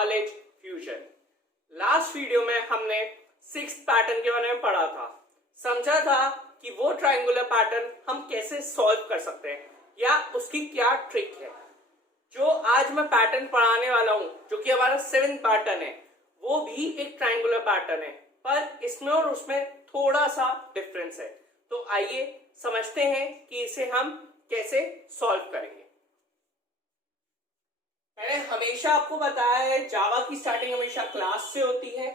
Knowledge fusion. Last video में हमने sixth pattern के बारे में पढ़ा था, समझा था कि वो ट्रायंगुलर पैटर्न हम कैसे सॉल्व कर सकते हैं या उसकी क्या ट्रिक है। जो आज मैं पैटर्न पढ़ाने वाला हूं, जो कि हमारा सेवेंथ पैटर्न है, वो भी एक ट्रायंगुलर पैटर्न है, पर इसमें और उसमें थोड़ा सा डिफरेंस है। तो आइए समझते हैं कि इसे हम कैसे सॉल्व करेंगे। मैंने हमेशा आपको बताया है, जावा की स्टार्टिंग हमेशा क्लास से होती है।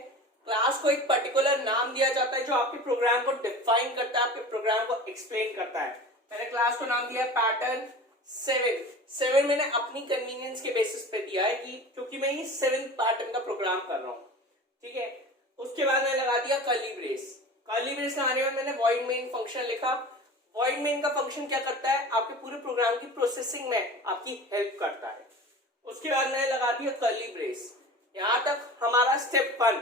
क्लास को एक पर्टिकुलर नाम दिया जाता है जो आपके प्रोग्राम को डिफाइन करता है, आपके प्रोग्राम को एक्सप्लेन करता है। मैंने क्लास को नाम दिया पैटर्न 7 मैंने अपनी कन्वीनियंस के बेसिस पे दिया है कि क्योंकि मैं ये 7th पैटर्न का प्रोग्राम कर रहा हूं, ठीक है। उसके बाद मैंने लगा दिया कर्ली ब्रेस लगाने में मैंने वॉइड मेन फंक्शन लिखा। वॉइड मेन का फंक्शन क्या करता है, आपके पूरे प्रोग्राम की प्रोसेसिंग में आपकी हेल्प करता है। उसके बाद मैंने लगा दिया कर्ली ब्रेस। यहां तक हमारा step 1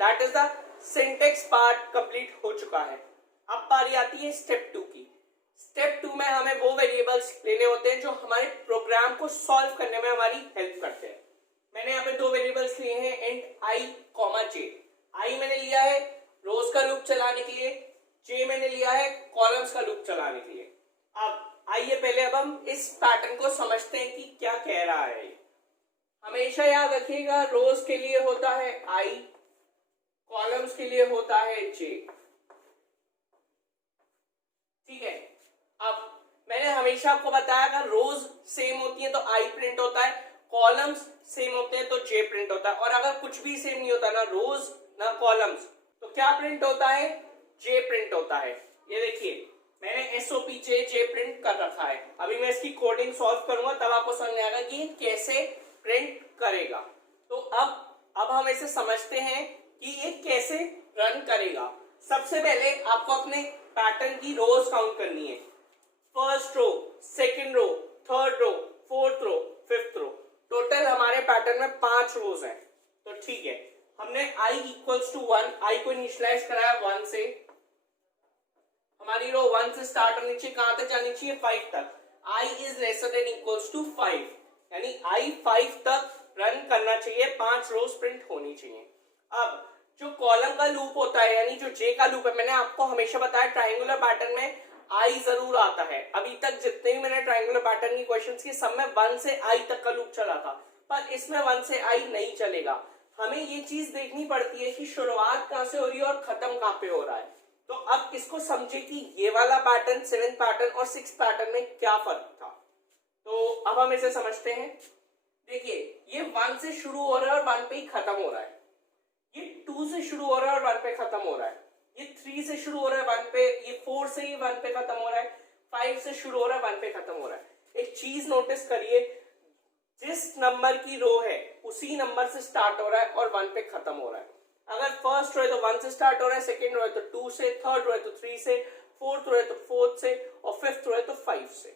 that is the syntax part complete हो चुका है। अब बारी आती है स्टेप 2 की। स्टेप 2 में हमें वो वेरिएबल्स लेने होते हैं जो हमारे प्रोग्राम को सॉल्व करने में हमारी हेल्प करते हैं। मैंने यहाँ पे दो वेरिएबल्स लिए हैं, इंट आई कॉमा जे। आई मैंने लिया है रोज का लूप चलाने के लिए, जे मैंने लिया है कॉलम्स का लूप चलाने के लिए। अब आइए पहले अब हम इस पैटर्न को समझते हैं कि क्या कह रहा है। हमेशा याद रखिएगा, रोज के लिए होता है आई, कॉलम्स के लिए होता है जे, ठीक है। अब मैंने हमेशा आपको बताया अगर रोज सेम होती है तो आई प्रिंट होता है, कॉलम्स सेम होते हैं तो जे प्रिंट होता है, और अगर कुछ भी सेम नहीं होता, ना रोज ना कॉलम्स, तो क्या प्रिंट होता है, जे प्रिंट होता है। ये देखिए मैंने एसओपी जे प्रिंट कर रखा है। अभी मैं इसकी कोडिंग सॉल्व करूंगा तब आपको समझ में आएगा कि कैसे प्रिंट करेगा। तो अब हम इसे समझते हैं कि ये कैसे रन करेगा। सबसे पहले आपको अपने पैटर्न की रोज काउंट करनी है। First row, second row, third row, fourth row, fifth row. Total हमारे पैटर्न में 5 रोज हैं। तो ठीक है, हमने i इक्वल्स टू 1, आई को इनिशियलाइज कराया 1 से। हमारी रो 1 से स्टार्ट होनी चाहिए, कहां तक जानी चाहिए, 5 तक। i is lesser than equals to 5, यानी i 5 तक रन करना चाहिए, 5 रोज प्रिंट होनी चाहिए। अब जो कॉलम का लूप होता है, यानी जो जे का लूप है, मैंने आपको हमेशा बताया ट्रायंगुलर पैटर्न में i जरूर आता है। अभी तक जितने भी मैंने ट्रायंगुलर पैटर्न की क्वेश्चंस किए सब में 1 से i तक का लूप चला था, पर इसमें 1 से i नहीं चलेगा। हमें ये चीज देखनी पड़ती है कि शुरुआत कहां से हो रही है और खत्म कहां पे हो रहा है। तो अब इसको समझे कि ये वाला पैटर्न 7th पैटर्न और 6th पैटर्न में क्या फर्क था। तो अब हम इसे समझते हैं। देखिए ये 1 से शुरू हो रहा है और 1 पे ही खत्म हो रहा है। ये 2 से शुरू हो रहा है और 1 पे खत्म हो रहा है। ये 3 से शुरू हो रहा है 1 पे, ये 4 से ही 1 पे खत्म हो रहा है, 5 से शुरू हो रहा है 1 पे खत्म हो रहा है। एक चीज नोटिस करिए, जिस नंबर की रो है उसी नंबर से स्टार्ट हो रहा है और 1 पे खत्म हो रहा है। अगर फर्स्ट रो है तो 1 से स्टार्ट हो रहा है, सेकंड रो है तो 2 से, थर्ड रो है तो 3 से, फोर्थ रो है तो 4 से, और फिफ्थ रो है तो 5 से।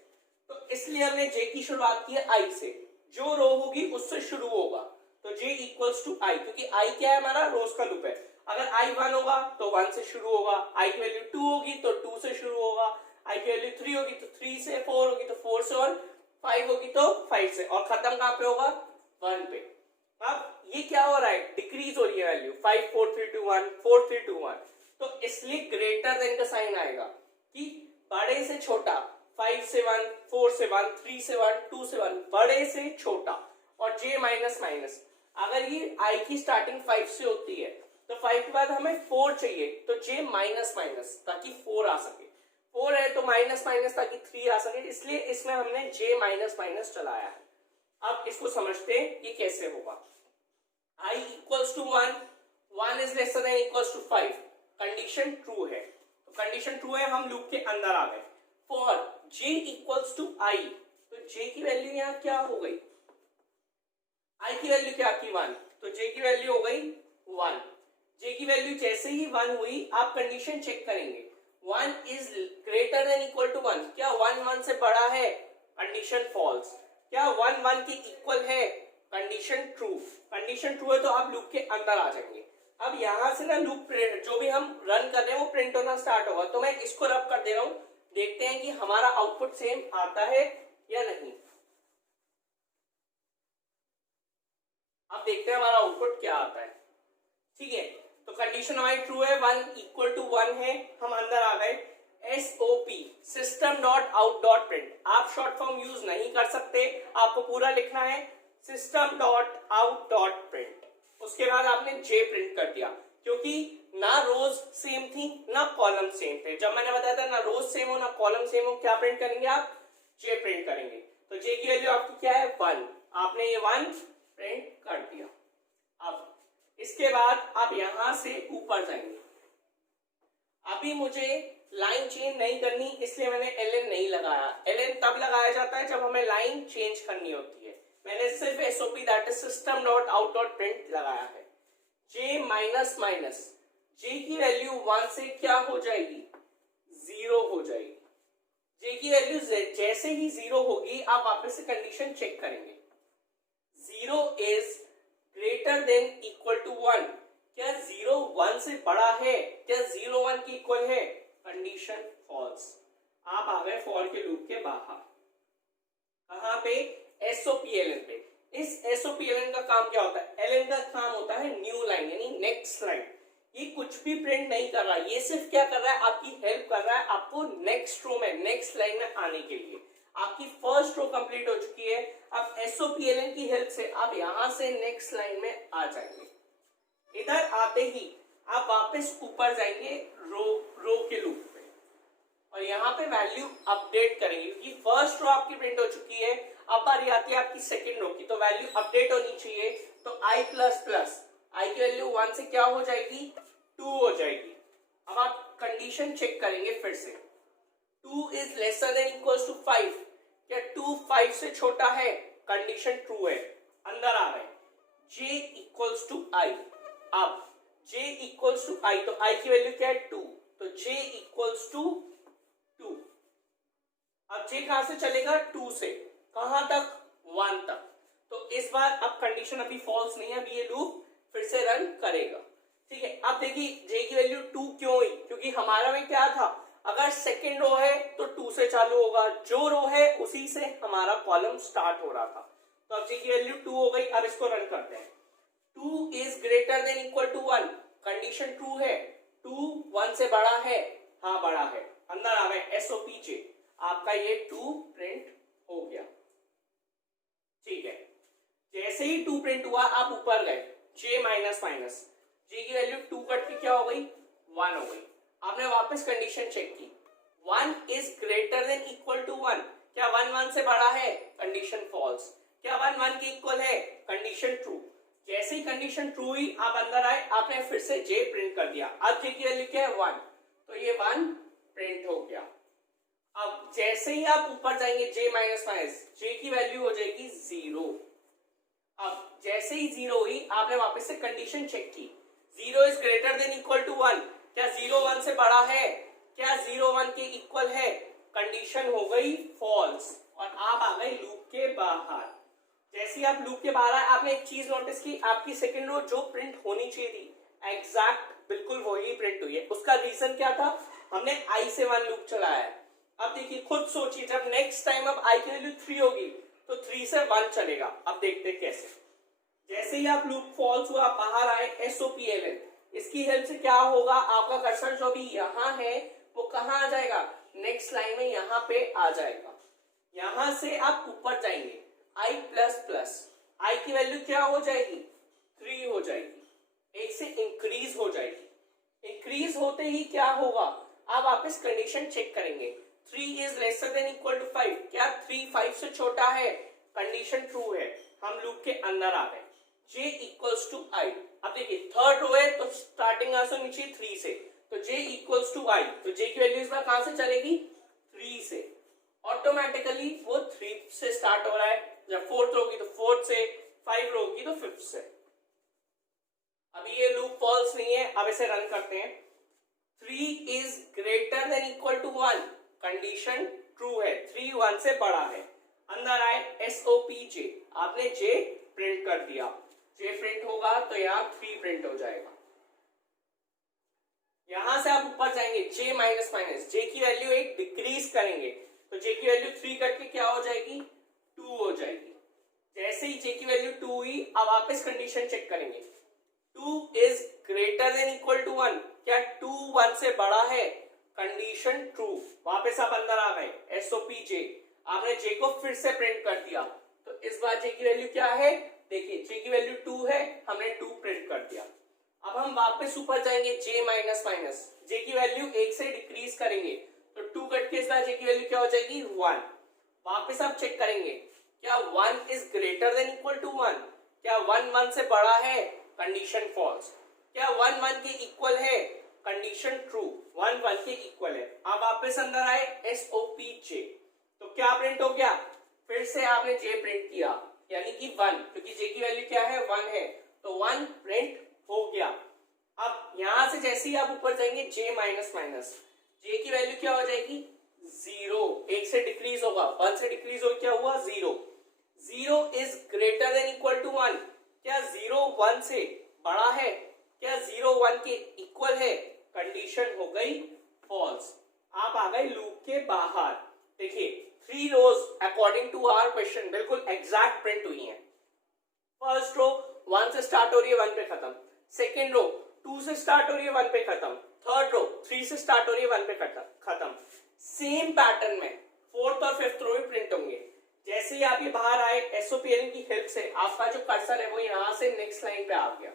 तो इसलिए हमने जे की शुरुआत की है आई से। जो रो होगी उससे शुरू होगा, तो जे इक्वल्स टू आई, क्योंकि आई क्या है, हमारा रोज का लूप है। अगर आई 1 होगा तो 1 से शुरू होगा, आई की वैल्यू 2 होगी तो 2 से शुरू होगा, आई की वैल्यू 3 होगी तो 3 से, 4 होगी तो 4 से, और 5 होगी तो 5 से, और खत्म कहां पे होगा, 1 पे। अब ये क्या हो रहा है, डिक्रीज हो रही है वैल्यू, 5 4 3 2 1 4 3 2 1। तो इसलिए ग्रेटर देन का साइन आएगा कि बड़े से छोटा, 5 से 1, 4 से 1, 3 से 1, 2 से 1, बड़े से छोटा, और j माइनस माइनस। अगर ये i की स्टार्टिंग 5 से होती है तो 5 के बाद हमें 4 चाहिए, तो j माइनस माइनस ताकि 4 आ सके, 4 है तो माइनस माइनस ताकि 3 आ सके, इसलिए इसमें हमने j माइनस माइनस चलाया है। अब इसको समझते हैं ये कैसे होगा। i equals to 1, 1 is lesser than equals to 5, condition true है, तो कंडीशन ट्रू है, हम लूप के अंदर आ गए। For j equals to i, तो j की वैल्यू यहाँ क्या हो गई, i की वैल्यू क्या थी 1, तो j की वैल्यू हो गई 1। j की वैल्यू जैसे ही 1 हुई आप कंडीशन चेक करेंगे, 1 is greater than equal to 1, क्या 1 1 से बड़ा है, कंडीशन फॉल्स, क्या 1 1 के इक्वल है, कंडीशन ट्रू। कंडीशन ट्रू है तो आप लूप के अंदर आ जाएंगे। अब यहां से ना लूप जो भी हम रन कर रहे हैं वो प्रिंट होना स्टार्ट होगा, तो मैं इसको रब कर दे रहा हूं, देखते हैं कि हमारा आउटपुट सेम आता है या नहीं। अब देखते हैं हमारा आउटपुट क्या आता है। ठीक है, तो कंडीशन हमारी ट्रू है, 1 इक्वल टू 1 है, हम अंदर आ गए। SOP system dot out dot print, आप शॉर्ट फॉर्म यूज नहीं कर सकते, आपको पूरा लिखना है system dot out dot print. उसके बाद आपने जे प्रिंट कर दिया, क्योंकि ना रोज सेम थी ना कॉलम सेम थे। जब मैंने बताया था ना रोज सेम हो ना कॉलम सेम हो, क्या प्रिंट करेंगे आप? जे प्रिंट करेंगे। तो जे की वैल्यू आपकी क्या है? 1। आपने ये 1 प्रिंट कर दिया। अब इसके बाद आप यहां से ऊपर जाएंगे। अभी मुझे लाइन चेंज नहीं करनी, इसलिए मैंने ln नहीं लगाया। ln तब लगाया जाता है जब हमें लाइन चेंज करनी होती है। मैंने सिर्फ SOP that is system dot out dot print लगाया है। j माइनस माइनस, j की वैल्यू 1 से क्या हो जाएगी? 0 हो जाएगी। j की वैल्यू जैसे ही 0 होगी आप वापस से कंडीशन चेक करेंगे। 0 is greater than equal to 1, क्या 0 1 से बड़ा है? क्या 0 1 की इक्वल है? Condition false. आप आ गए फॉर के लूप के बाहर। कहां पे? SOPLN पे। इस SOPLN का काम क्या होता है? LN का काम होता है न्यू लाइन, यानी नेक्स्ट लाइन। ये कुछ भी प्रिंट नहीं कर रहा, ये सिर्फ क्या कर रहा है? आपकी हेल्प कर रहा है आपको नेक्स्ट रो में, नेक्स्ट लाइन में आने के लिए। आपकी फर्स्ट रो कंप्लीट हो चुकी है, अब SOPLN की हेल्प से आप यहां से नेक्स्ट लाइन में आ जाएंगे। इधर आते ही आप वापस ऊपर जाएंगे रो के लूप पे, और यहाँ पे वैल्यू अपडेट करेंगे, क्योंकि फर्स्ट रो आपकी प्रिंट हो चुकी है। अब बारी आती है आपकी सेकंड रो की, तो वैल्यू अपडेट होनी चाहिए। तो i प्लस प्लस, आई की वैल्यू 1 से क्या हो जाएगी? 2 हो जाएगी। अब आप कंडीशन चेक करेंगे फिर से। 2 is lesser than equals to 5, क्या 2 5 से छोटा है? कंडीशन ट्रू है, अंदर आ रहे। j इक्वल्स टू आई। अब j इक्वल्स टू आई, तो i की वैल्यू क्या है? 2, तो j इक्वल्स टू 2। अब j कहां से चलेगा? 2 से कहां तक? 1 तक। तो इस बार अब कंडीशन अभी फॉल्स नहीं है, अभी ये लूप फिर से रन करेगा। ठीक है, अब देखिए j की वैल्यू 2 क्यों हुई? क्योंकि हमारा में क्या था? अगर सेकेंड रो है तो 2 से चालू होगा, जो रो है उसी से हमारा कॉलम स्टार्ट हो रहा था। तो अब j की वैल्यू 2 हो गई। अब इसको रन करते हैं। 2 is greater than equal to 1, condition true है। 2 1 से बड़ा है? हाँ बड़ा है। अंदर आ गए SOPJ, आपका ये 2 प्रिंट हो गया। ठीक है, जैसे ही 2 प्रिंट हुआ आप ऊपर गए, j माइनस माइनस, j की वैल्यू 2 कट के क्या हो गई? 1 हो गई। आपने वापस कंडीशन चेक की, 1 is greater than equal to 1, क्या 1 1 से बड़ा है? Condition false. क्या 1 1 के इक्वल है? Condition true. जैसे ही कंडीशन ट्रू हुई आप अंदर आए, आपने फिर से j प्रिंट कर दिया। अब j की वैल्यू क्या है? 1, तो ये 1 प्रिंट हो गया। अब जैसे ही आप ऊपर जाएंगे j माइनस माइनस, j की वैल्यू हो जाएगी 0। अब जैसे ही 0 हुई आपने वापस से कंडीशन चेक की, 0 is greater than equal to 1, क्या 0 1 से बड़ा है? क्या 0 1 के इक्वल है? कंडीशन हो गई फॉल्स, और आप आ गए लूप के बाहर। जैसे ही आप लूप के बाहर आए, आपने एक चीज नोटिस की, आपकी सेकंड रो जो प्रिंट होनी चाहिए थी एग्जैक्ट बिल्कुल वही प्रिंट हुई है। उसका रीजन क्या था? हमने i से 1 लूप चलाया है। अब देखिए, खुद सोचिए, जब नेक्स्ट टाइम अब i की वैल्यू 3 होगी तो 3 से 1 चलेगा। अब देखते हैं कैसे। जैसे ही आप लूप फॉल्स हुआ, बाहर आए, SOPLN, इसकी हेल्प से क्या होगा? आपका कर्सर जो अभी यहाँ है वो कहाँ आ जाएगा? नेक्स्ट लाइन में यहाँ पे आ जाएगा। यहां से आप ऊपर जाएंगे, i प्लस प्लस, i की वैल्यू क्या हो जाएगी? 3 हो जाएगी, 1 से इंक्रीज हो जाएगी। इंक्रीज होते ही क्या होगा? आप वापस कंडीशन चेक करेंगे, 3 is lesser than equal to 5, क्या 3 5 से छोटा है? कंडीशन ट्रू है, हम लूप के अंदर आ गए। j इक्वल्स टू आई। अब देखिए थर्ड रो है तो स्टार्टिंग आंसर नीचे 3 से, तो j इक्वल्स टू आई, तो j की वैल्यू इस बार कहां से चलेगी? 3 से। ऑटोमेटिकली वो 3 से स्टार्ट हो रहा है। जब 4th होगी तो 4th से, 5 होगी तो 5th से। अभी ये लूप फॉल्स नहीं है, अब इसे रन करते हैं। 3 is greater than equal to 1, condition true है, 3 1 से बड़ा है। अंदर आए SOPJ, आपने j प्रिंट कर दिया। j प्रिंट होगा तो यहाँ 3 प्रिंट हो जाएगा। यहां से आप ऊपर जाएंगे, j माइनस माइनस, j की वैल्यू 1 डिक्रीज करेंगे, तो j की वैल्यू 3 करके क्या हो जाएगी? 2 हो जाएगी। जैसे ही j की वैल्यू 2 हुई, अब वापस कंडीशन चेक करेंगे, 2 is greater than equal to 1, क्या 2 1 से बड़ा है, कंडीशन ट्रू, वापस आप अंदर आ गए, एसओपी जे, आपने j को फिर से प्रिंट कर दिया, तो इस बार j की वैल्यू क्या है, देखिए j की वैल्यू 2 है, हमने 2 प्रिंट कर दिया। अब हम वापस ऊपर जाएंगे, j माइनस माइनस, j की वैल्यू 1 से डिक्रीज करेंगे, तो 2 कट के इस बार j की वैल्यू क्या हो जाएगी 1, वापस आप चेक करेंगे, क्या 1 is greater than equal to 1, क्या 1 1 से बड़ा है, कंडीशन फॉल्स, क्या 1 1 के इक्वल है, कंडीशन ट्रू, 1 1 के इक्वल है। अब वापस अंदर आए, एसओपी जे, तो क्या प्रिंट हो गया, फिर से आपने j प्रिंट किया, यानी कि 1, क्योंकि j की वैल्यू क्या है 1 है, तो 1 प्रिंट हो गया। अब यहां से जैसे ही आप ऊपर जाएंगे, j माइनस माइनस, j की वैल्यू क्या हो जाएगी 0, 1 से डिक्रीज होगा, 1 से डिक्रीज हो क्या हुआ 0, 0 is greater than equal to 1, क्या 0 1 से बड़ा है, क्या 0 1 के इक्वल है, कंडीशन हो गई फॉल्स, आप आ गए लूप के बाहर। देखिए 3 रोज अकॉर्डिंग टू आवर क्वेश्चन बिल्कुल एग्जैक्ट प्रिंट हुई हैं। फर्स्ट रो 1 से स्टार्ट हो रही है 1 पे खत्म, सेकेंड रो 2 से स्टार्ट हो रही है 1 पे खत्म, थर्ड रो 3 से स्टार्ट हो रही है 1 पे खत्म। सेम पैटर्न में फोर्थ और फिफ्थ रो में प्रिंट होंगे। जैसे ही आप ये बाहर आए, एसओपीएल की हेल्प से आपका जो कर्सर है वो यहाँ से नेक्स्ट लाइन पे आ गया।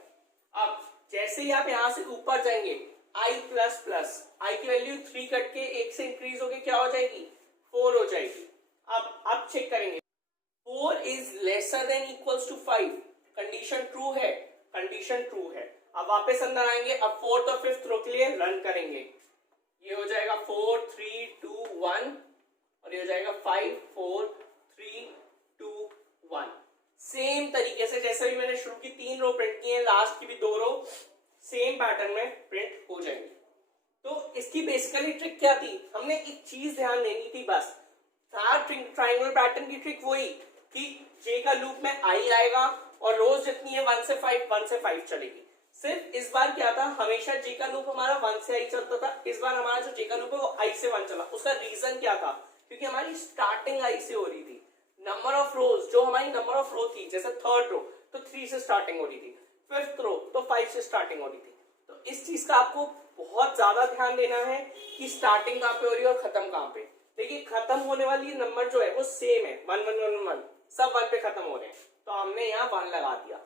अब जैसे ही आप यहाँ से ऊपर जाएंगे, i प्लस प्लस, आई की वैल्यू 3 कट के 1 से इंक्रीज होके क्या हो जाएगी 4 हो जाएगी। अब चेक करेंगे, 4 is lesser than equals to 5, condition true है, कंडीशन ट्रू है। अब वापस अंदर आएंगे, अब फोर्थ और फिफ्थ रो के लिए रन करेंगे, ये हो जाएगा 4 3 2 1 और ये हो जाएगा 5 4 3 2 1। सेम तरीके से जैसे भी मैंने शुरू की 3 रो प्रिंट की है, लास्ट की भी 2 रो सेम पैटर्न में प्रिंट हो जाएंगे। तो इसकी बेसिकली ट्रिक क्या थी, हमने एक चीज ध्यान देनी थी बस, ट्राइंगल पैटर्न की ट्रिक वही कि j का लूप में i आएगा और रोज जितनी है 1 से 5 चलेगी। सिर्फ इस बार क्या था, हमेशा j का लूप हमारा 1 से i चलता था, इस बार हमारा जो j का लूप है वो i से 1 चला। उसका रीजन क्या था, क्योंकि हमारी स्टार्टिंग i से हो रही थी, नंबर ऑफ रोज जो हमारी नंबर ऑफ रो थी, जैसे थर्ड रो तो 3 से स्टार्टिंग हो रही थी, फिफ्थ रो तो 5 से स्टार्टिंग हो रही थी। तो इस चीज का आपको बहुत ज्यादा ध्यान देना है कि स्टार्टिंग कहाँ पे हो रही है और खत्म कहाँ पे। देखिए खत्म होने वाली नंबर जो है वो सेम है, 1 1 1 1, सब 1 पे खत्म हो रहे हैं, तो हमने यहाँ 1 लगा दिया।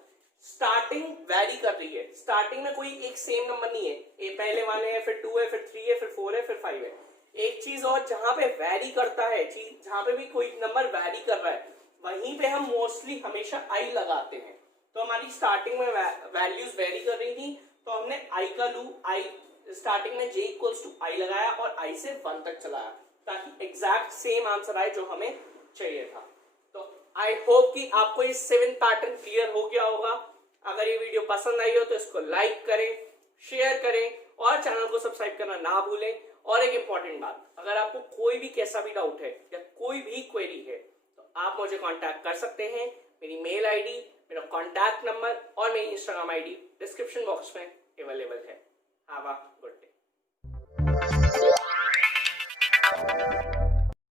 स्टार्टिंग वैरी कर रही है, स्टार्टिंग में कोई एक सेम नंबर नहीं है, ए पहले 1 है, फिर 2 है, फिर 3 है, फिर 4 है, फिर 5 है। एक चीज और, जहां पे वैरी करता है, जहां पे भी कोई नंबर वैरी कर रहा है वहीं पे हम मोस्टली हमेशा आई लगाते हैं। तो हमारी स्टार्टिंग में वैल्यूज वेरी कर रही थी, तो हमने आई का लूप, आई स्टार्टिंग में j इक्वल्स टू आई लगाया और i से 1 तक चलाया, ताकि एग्जैक्ट सेम आंसर आए जो हमें चाहिए था। तो आई होप कि आपको ये 7 पैटर्न क्लियर हो गया होगा। अगर ये वीडियो पसंद आई हो तो इसको लाइक करें, शेयर करें और चैनल को सब्सक्राइब करना ना भूलें। और एक इंपॉर्टेंट बात, अगर आपको कोई भी कैसा भी डाउट है या कोई भी क्वेरी है तो आप मुझे कांटेक्ट कर सकते हैं। मेरी मेल आईडी, मेरा कांटेक्ट नंबर और मेरी इंस्टाग्राम आईडी डिस्क्रिप्शन बॉक्स में अवेलेबल है। Have a good